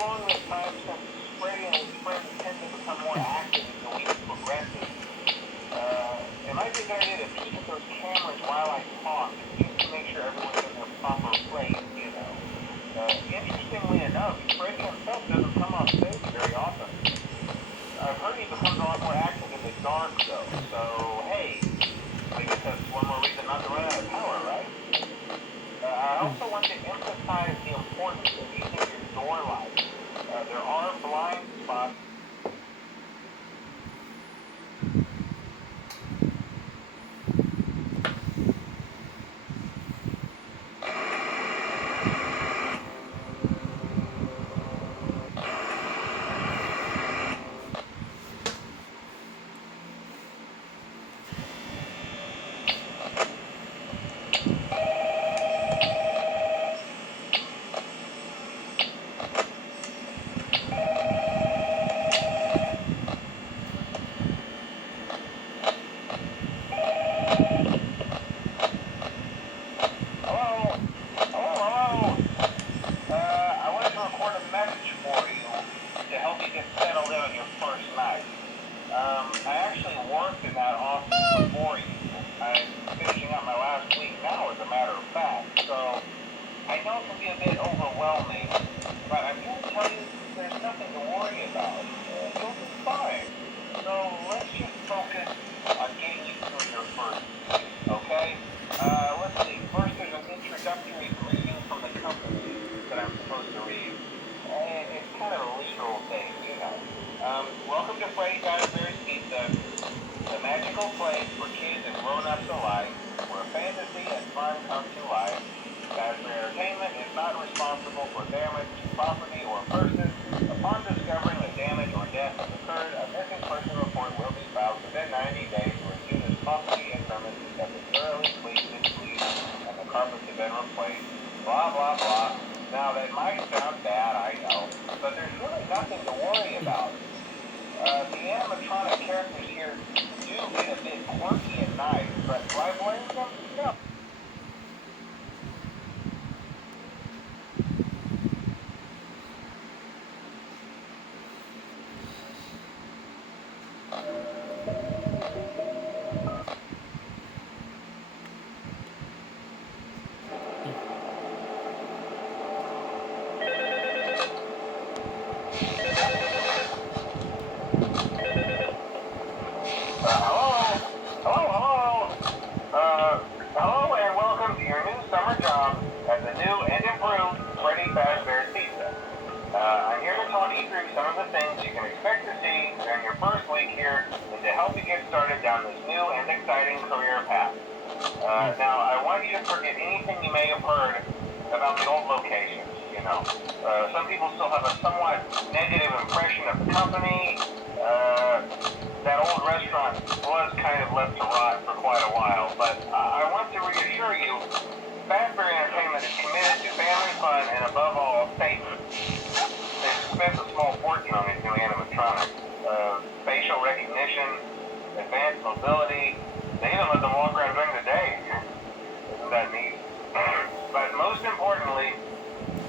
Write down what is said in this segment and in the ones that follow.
along this time since Freddy and his friends tend to become more active as the week progresses. It might be a good idea to peek at those cameras while I talk, just to make sure everyone's in their proper place, you know. Interestingly enough, Freddy himself doesn't come off stage very often. I've heard he becomes a lot more active in the dark, though. So, hey, I guess that's one more reason not to run out of power, right? I also want to emphasize the importance of using your door lights. There are blind spots. I actually worked in that office before you. I'm finishing up my last week now, as a matter of fact. So I know it can be a bit overwhelming, but I'm here to tell you there's nothing to worry about. You'll be fine. So let's just focus on getting you through your first week, okay? Let's see. First, there's an introductory briefing from the company that I'm supposed to read. It's kind of a legal thing, you know. Welcome to Freddy Fazbear's Pizza, the magical place for kids and grown-ups alike, where fantasy and fun come to life. Fazbear Entertainment is not responsible for damage to property or person. Upon discovering that damage or death has occurred, a missing person report will be filed within 90 days for as soon as property and premises have been thoroughly cleaned and the carpets have been replaced. Blah, blah, blah. Now, that might sound bad, I know, but there's really nothing to worry about. The animatronic characters here do get a bit quirky at night, but do I blame them? No. Hello and welcome to your new summer job at the new and improved Freddy Fazbear's Pizza. I'm here to talk you through some of the things you can expect to see during your first week here and to help you get started down this new and exciting career path. Now, I want you to forget anything you may have heard about the old locations, you know. Some people still have a somewhat negative impression of the company. That old restaurant was kind of left to rot for quite a while, but I want to reassure you, Fazbear Entertainment is committed to family fun and above all, safety. They've spent a small fortune on these new animatronics. Facial recognition, advanced mobility, they even let them walk around during the day. Isn't that neat? But most importantly,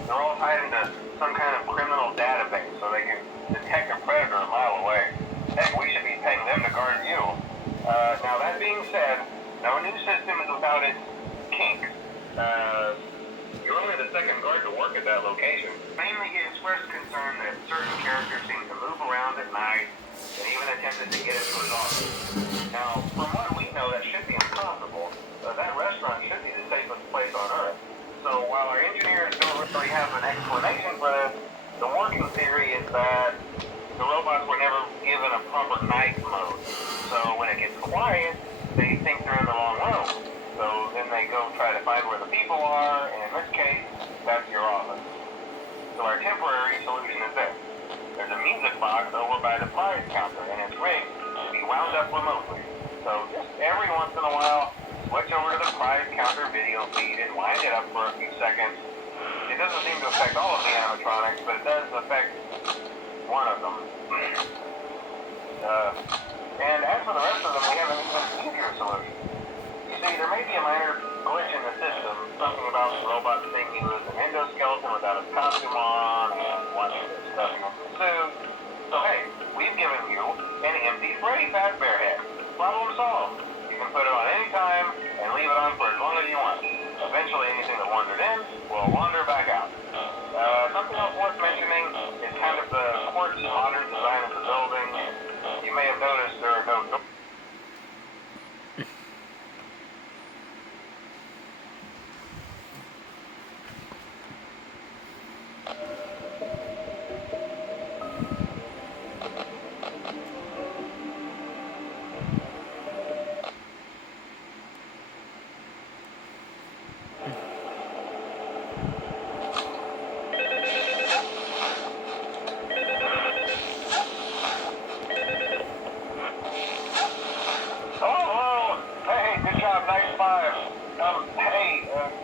they're all tied into some kind of criminal database so they can detect a predator a mile away. Heck, we should be paying them to guard you. Now that being said, no new system is without its kinks. You're only the second guard to work at that location. Mainly he expressed concern that certain characters seem to move around at night and even attempted to get into his office. Now, from what we know, that should be impossible. That restaurant should be the safest place on Earth. So while our engineers don't really have an explanation for this, the working theory is that the robots were never given a proper night mode. So when it gets quiet, they think they're in the wrong room. So then they go try to find where the people are, and in this case, that's your office. So our temporary solution is this. There's a music box over by the prize counter, and it's rigged to be wound up remotely. So just every once in a while, switch over to the prize counter video feed and wind it up for a few seconds. It doesn't seem to affect all of the animatronics, but it does affect one of them. And as for the rest of them, we have an even easier solution. You see, there may be a minor glitch in the system, something about the robot thinking he was an endoskeleton without his costume on and whatnot. stuff ensued. So hey, we've given you an empty Freddy Fazbear head. Problem solved. You can put it on any time and leave it on for as long as you want. Eventually anything that wandered in will wander back out. Something else worth mentioning is kind of the quartz modern design of the building. You may have noticed there are no doors.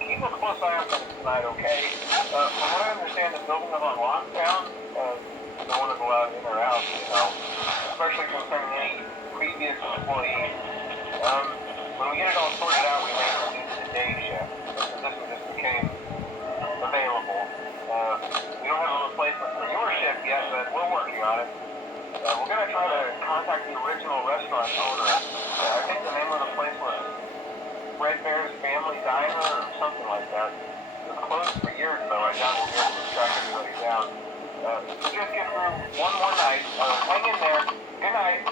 Keep a close eye on things tonight, okay? From what I understand, the building is on lockdown. No one is allowed in or out, especially concerning any previous employees. When we get it all sorted out, we may reduce the day shift. The position just became available. We don't have a replacement for your shift yet, but we're working on it. We're going to try to contact the original restaurant owner. I think the name of the place was Red Bear's Family Diner or something like that. It was closed for years, though. I doubt we'll be able to track anybody down. Just get through one more night. Hang in there. Good night.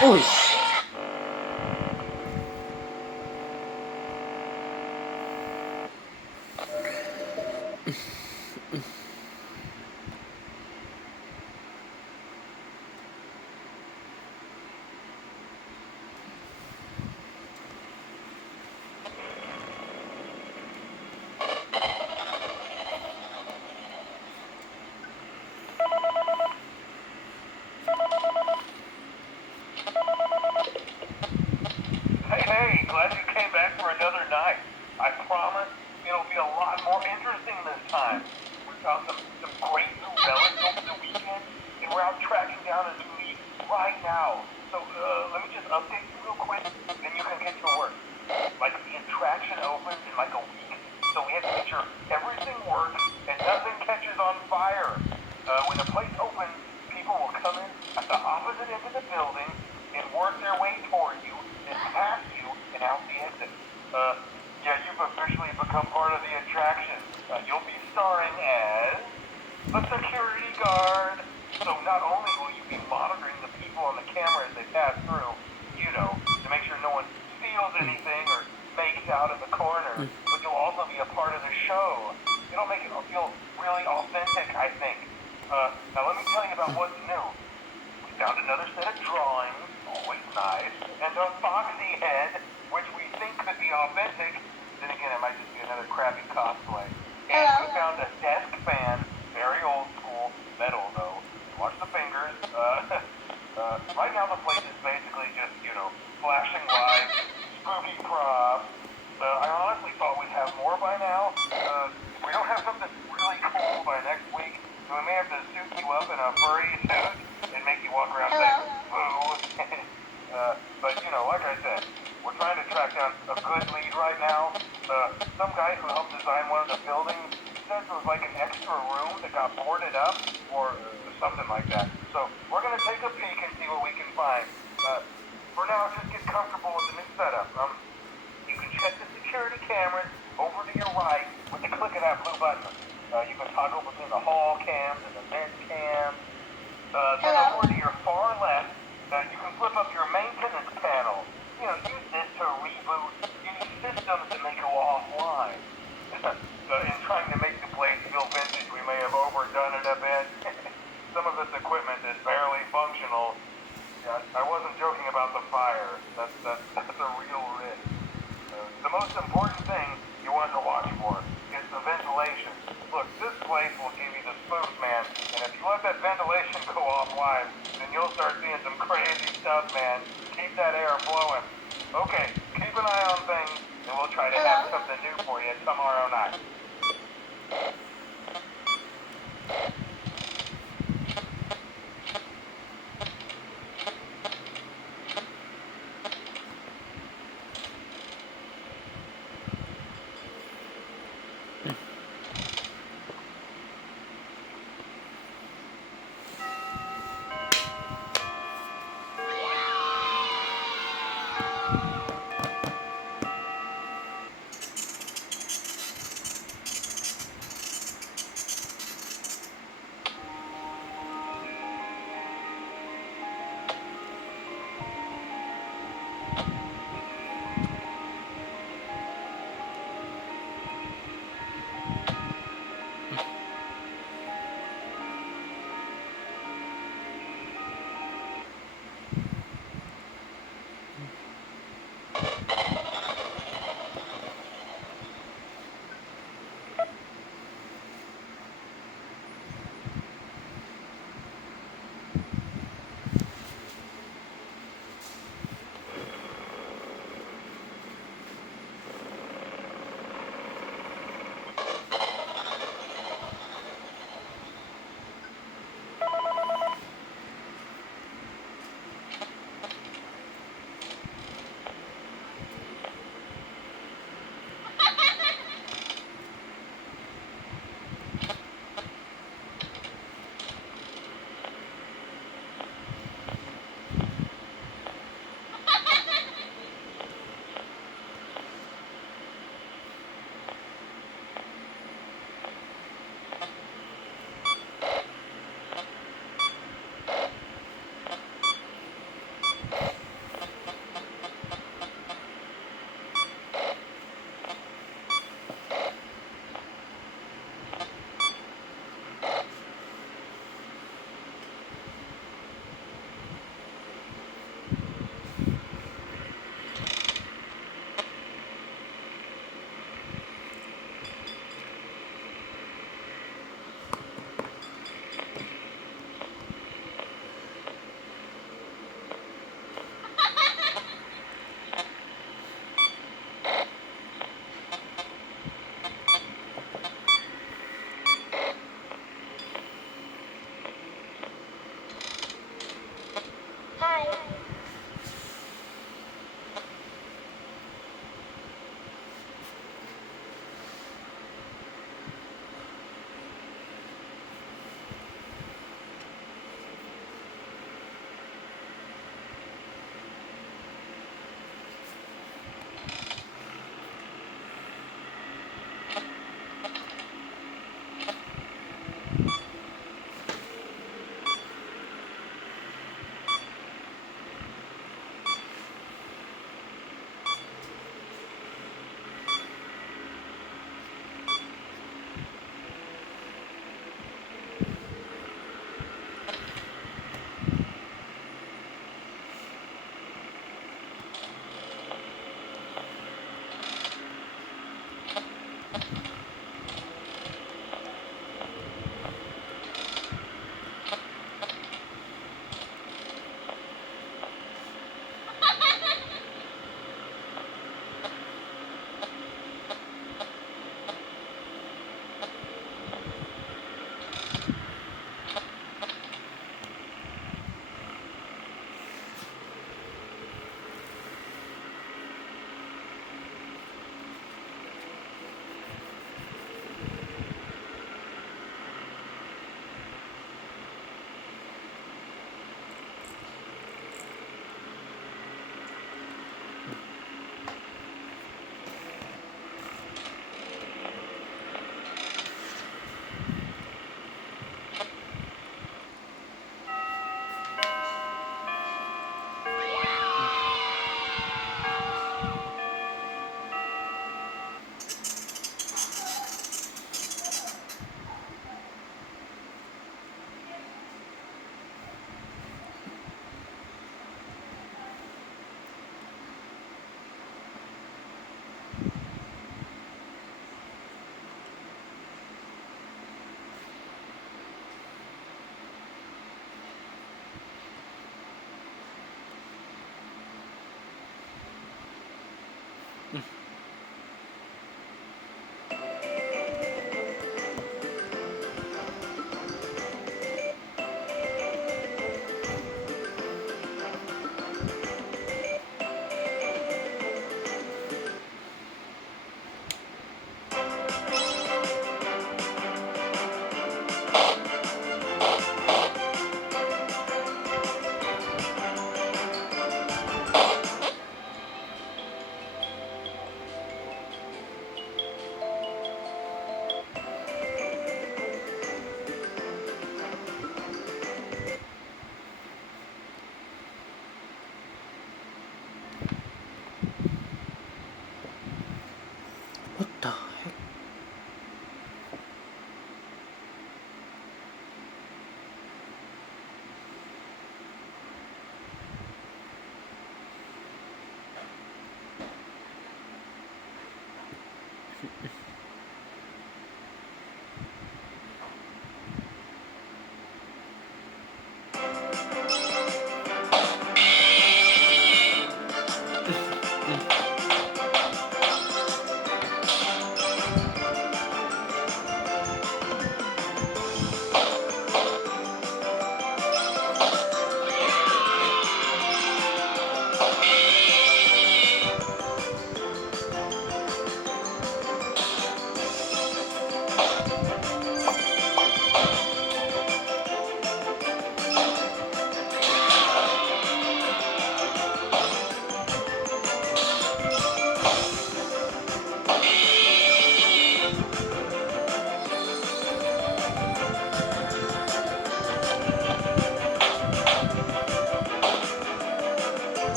Uy. Hey, glad you came back for another night. I promise it'll be a lot more interesting this time. We found some great new relics over the weekend, and we're out tracking down a new lead right now. So, let me just update you real quick, then you can get to work. Like, the attraction opens in like a week, so we have to make sure everything works and nothing catches on fire. When the place opens, people will come in at the opposite end of the building and work their way toward you, and past you, and out the exit. Yeah, you've officially become part of the attraction. You'll be starring as a security guard. So not only will you be monitoring the people on the camera as they pass through, to make sure no one steals anything or makes out in the corner, but you'll also be a part of the show. It'll make it feel really authentic, I think. Now let me tell you about what's new. We found another set of drawings, always nice, and a foxy head, which we think could be authentic. Then again, it might just be another crappy cosplay. And we found a desk fan, very old school, metal though. Watch the fingers. Right now the place is basically just, flashing lights, spooky props. I honestly thought we'd have more by now. If we don't have something really cool by next week. So we may have to suit you up in a furry suit and make you walk around saying, boo. But, you know, like I said, we're trying to track down a good lead right now. Some guy who helped design one of the buildings said there was like an extra room that got boarded up or something like that. So we're going to take a peek and see what we can find. For now, just get comfortable with the new setup. You can check the security cameras over to your right with the click of that blue button. You can toggle between the hall cams and the vent cams. Then over to your far left, you can flip up your maintenance panel. You know, use this to reboot any systems that may go offline. In trying to make the place feel vintage, we may have overdone it a bit. Some of this equipment is barely functional. Yeah, I wasn't joking about the fire. That's a real risk. The most important thing you want to watch for is the ventilation. Look, this place will give you the spooks, man. And if you let that ventilation go offline, then you'll start seeing some crazy stuff, man. Keep that air flowing. Okay, keep an eye on things, and we'll try to have something new for you tomorrow night.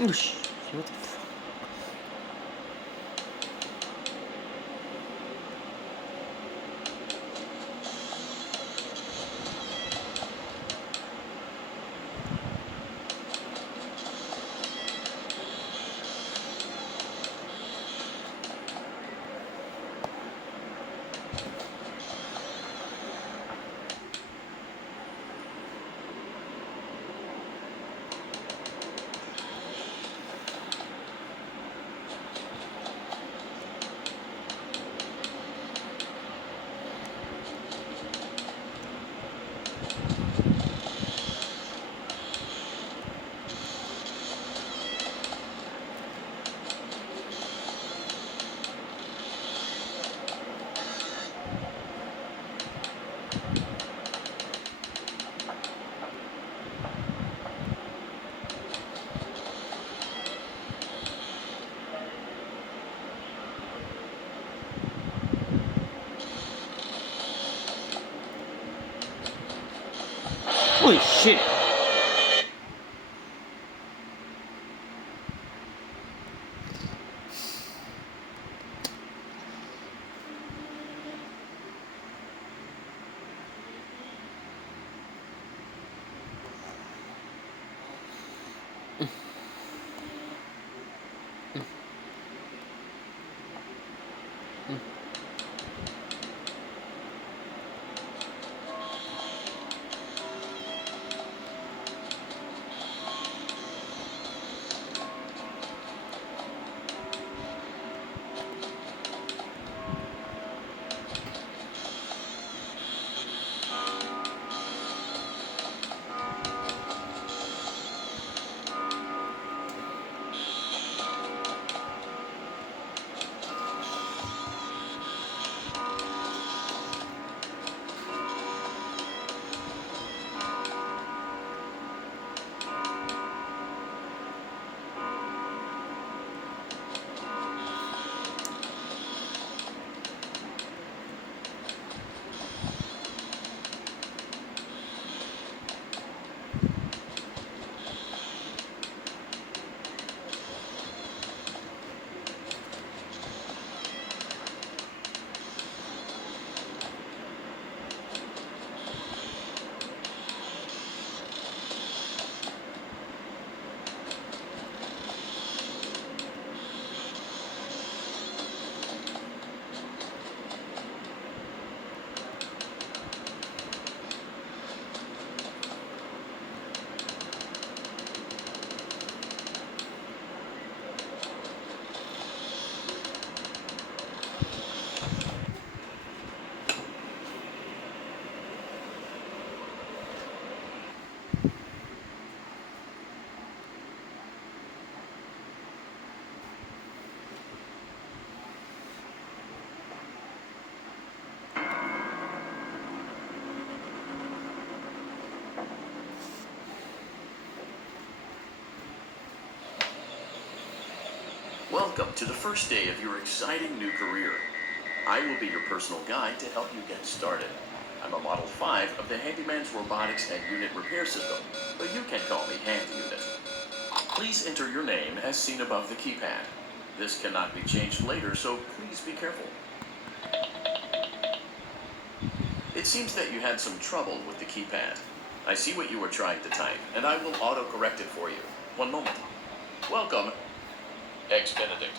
Oh shit, what the fuck? Holy shit! Welcome to the first day of your exciting new career. I will be your personal guide to help you get started. I'm a Model 5 of the Handyman's Robotics and Unit Repair System, but you can call me Hand Unit. Please enter your name as seen above the keypad. This cannot be changed later, so please be careful. It seems that you had some trouble with the keypad. I see what you were trying to type, and I will auto-correct it for you. One moment. Welcome, Ex-Benedict.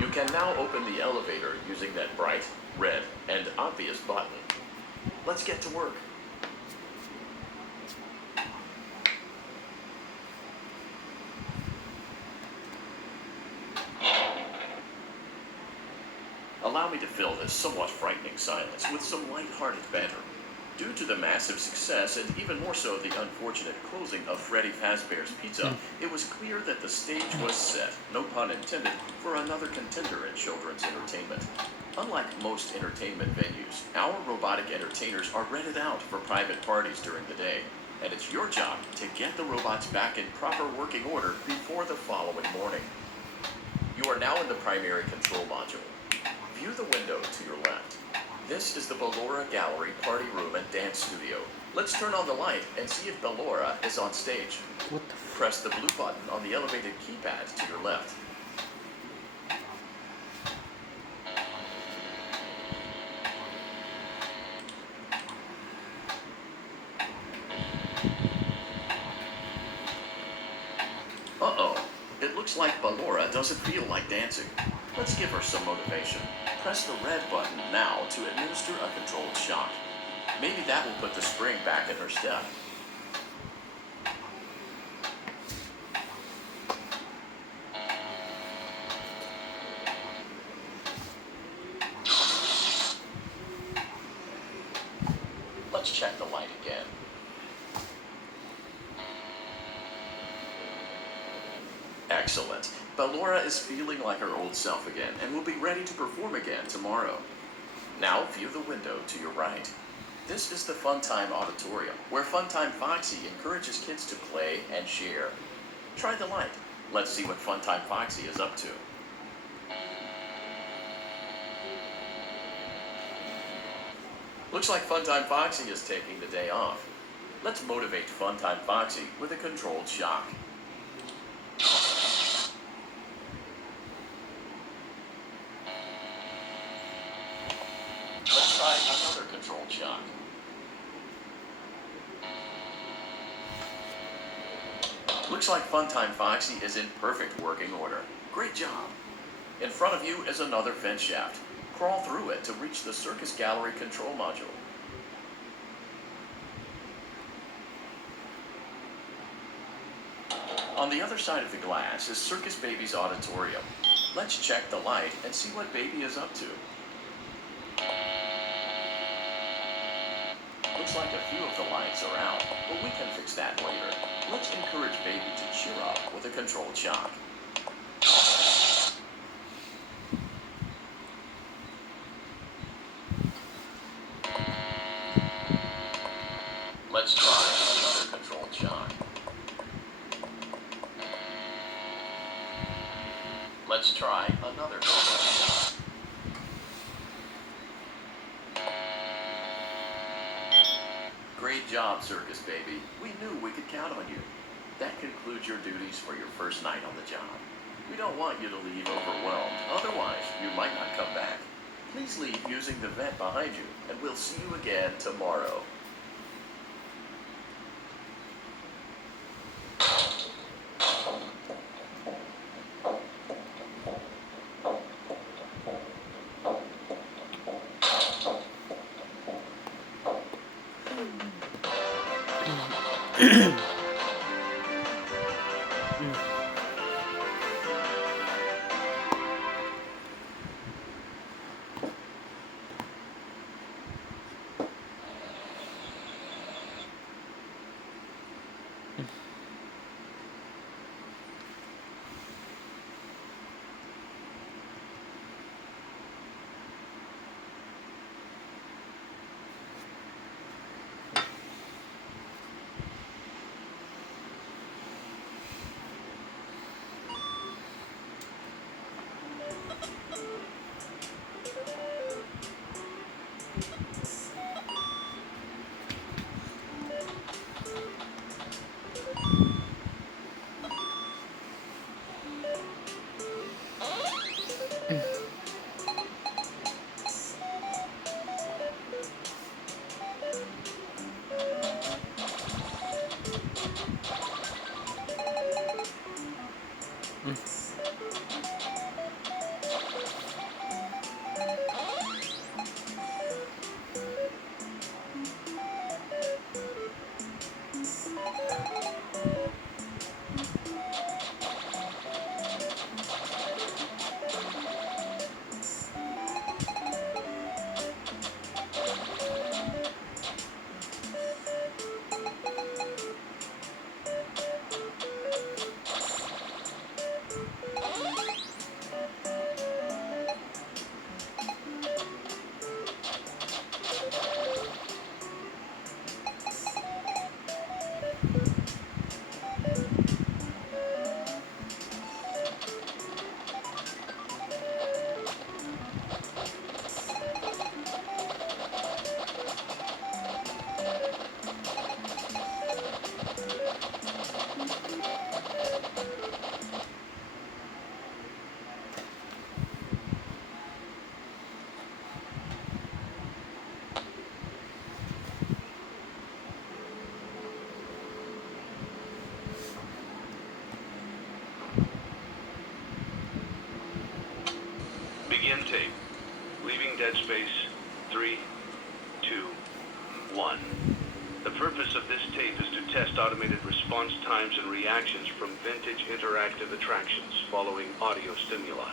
You can now open the elevator using that bright, red, and obvious button. Let's get to work. Allow me to fill this somewhat frightening silence with some light-hearted banter. Due to the massive success, and even more so the unfortunate closing of Freddy Fazbear's Pizza, it was clear that the stage was set, no pun intended, for another contender in children's entertainment. Unlike most entertainment venues, our robotic entertainers are rented out for private parties during the day, and it's your job to get the robots back in proper working order before the following morning. You are now in the primary control module. View the window to your left. This is the Ballora Gallery Party Room and Dance Studio. Let's turn on the light and see if Ballora is on stage. What the Press the blue button on the elevated keypad to your left. Uh-oh, it looks like Ballora doesn't feel like dancing. Let's give her some motivation. Press the red button now to administer a controlled shock. Maybe that will put the spring back in her step. Let's check the light again. Excellent. Ballora is feeling like her old self again and will be ready to perform again tomorrow. Now view the window to your right. This is the Funtime Auditorium, where Funtime Foxy encourages kids to play and share. Try the light. Let's see what Funtime Foxy is up to. Looks like Funtime Foxy is taking the day off. Let's motivate Funtime Foxy with a controlled shock. Let's try another controlled shock. Looks like Funtime Foxy is in perfect working order. Great job. In front of you is another vent shaft. Crawl through it to reach the Circus Gallery control module. On the other side of the glass is Circus Baby's auditorium. Let's check the light and see what Baby is up to. Looks like a few of the lights are out, but we can fix that later. Let's encourage Baby to cheer up with a controlled shock. Let's try another controlled shock. Let's try another controlled shock. Great job, Circus Baby. We knew we could count on you. That concludes your duties for your first night on the job. We don't want you to leave overwhelmed, otherwise you might not come back. Please leave using the vent behind you, and we'll see you again tomorrow. Begin tape. Leaving Dead Space. 3, 2, 1. The purpose of this tape is to test automated response times and reactions from vintage interactive attractions following audio stimuli.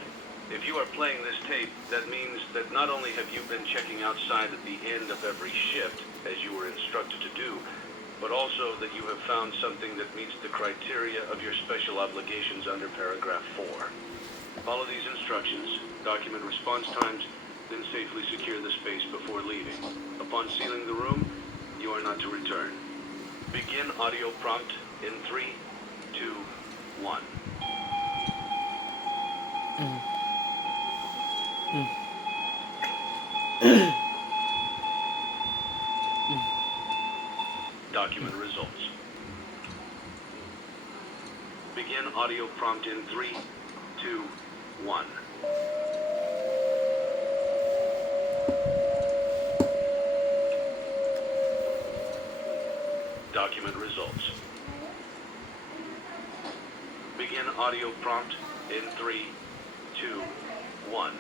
If you are playing this tape, that means that not only have you been checking outside at the end of every shift, as you were instructed to do, but also that you have found something that meets the criteria of your special obligations under paragraph 4. Follow these instructions, document response times, then safely secure the space before leaving. Upon sealing the room, you are not to return. Begin audio prompt in 3, 2, 1. Document results. Begin audio prompt in 3, 2, 1. Document results. Begin audio prompt in 3, 2, 1.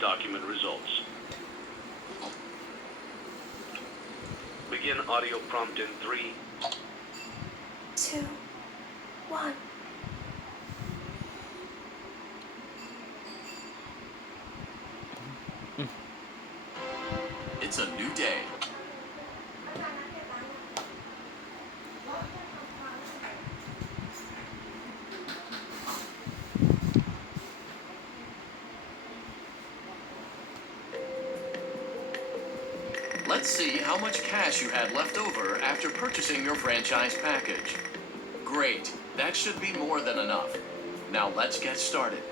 Document results. Begin audio prompt in 3, 2, 1. It's a new day. Let's see how much cash you had left over after purchasing your franchise package. Great, that should be more than enough. Now let's get started.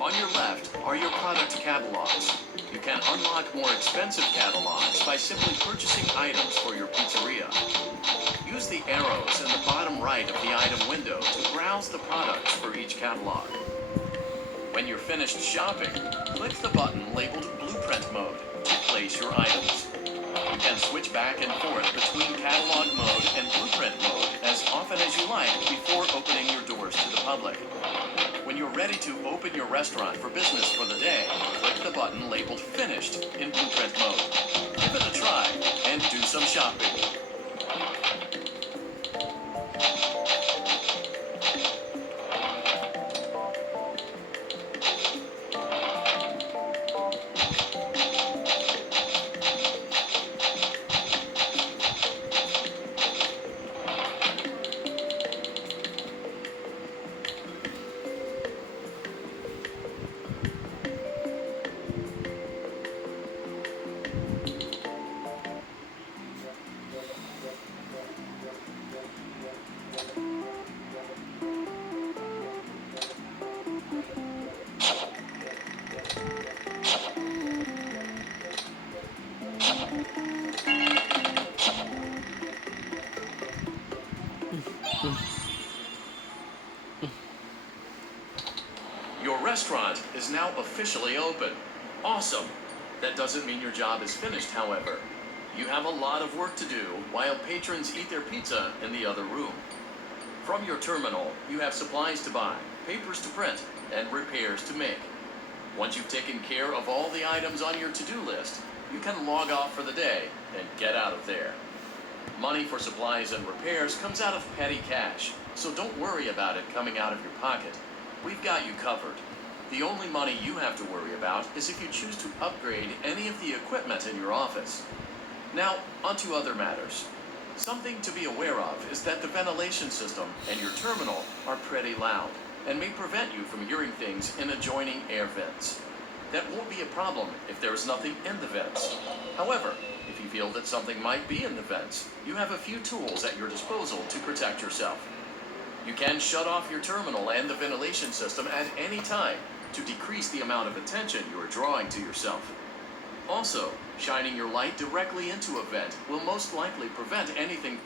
On your left are your product catalogs. You can unlock more expensive catalogs by simply purchasing items for your pizzeria. Use the arrows in the bottom right of the item window to browse the products for each catalog. When you're finished shopping, click the button labeled Blueprint Mode to place your items. You can switch back and forth between catalog mode and blueprint mode as often as you like before opening your doors to the public. When you're ready to open your restaurant for business for the day, click the button labeled Finished in blueprint mode. Give it a try and do some shopping. Your restaurant is now officially open. Awesome. That doesn't mean your job is finished, however. You have a lot of work to do while patrons eat their pizza in the other room. From your terminal, you have supplies to buy, papers to print, and repairs to make. Once you've taken care of all the items on your to-do list, you can log off for the day and get out of there. Money for supplies and repairs comes out of petty cash, so don't worry about it coming out of your pocket. We've got you covered. The only money you have to worry about is if you choose to upgrade any of the equipment in your office. Now, onto other matters. Something to be aware of is that the ventilation system and your terminal are pretty loud and may prevent you from hearing things in adjoining air vents. That won't be a problem if there is nothing in the vents. However, if you feel that something might be in the vents, you have a few tools at your disposal to protect yourself. You can shut off your terminal and the ventilation system at any time to decrease the amount of attention you are drawing to yourself. Also, shining your light directly into a vent will most likely prevent anything